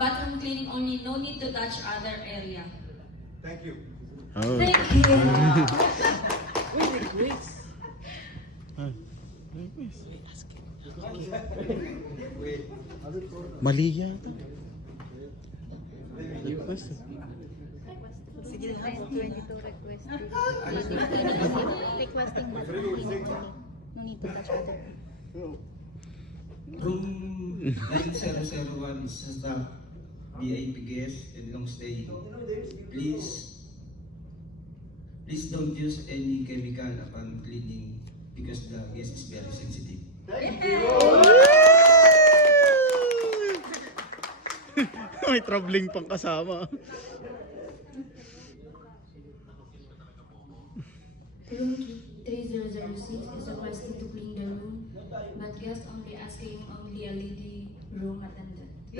Bathroom cleaning only, no need to touch other area. Thank you. Oh. Thank you. Mali yata. Request. Sige lang, 22 request. Requesting that no need to touch other. Room 9001 is staff VIP guest and long stay. Please don't use any chemical upon cleaning because the guest is very sensitive. May troubling pang kasama. Room 3006 is requested to clean the room, but guests only asking only a lady room at the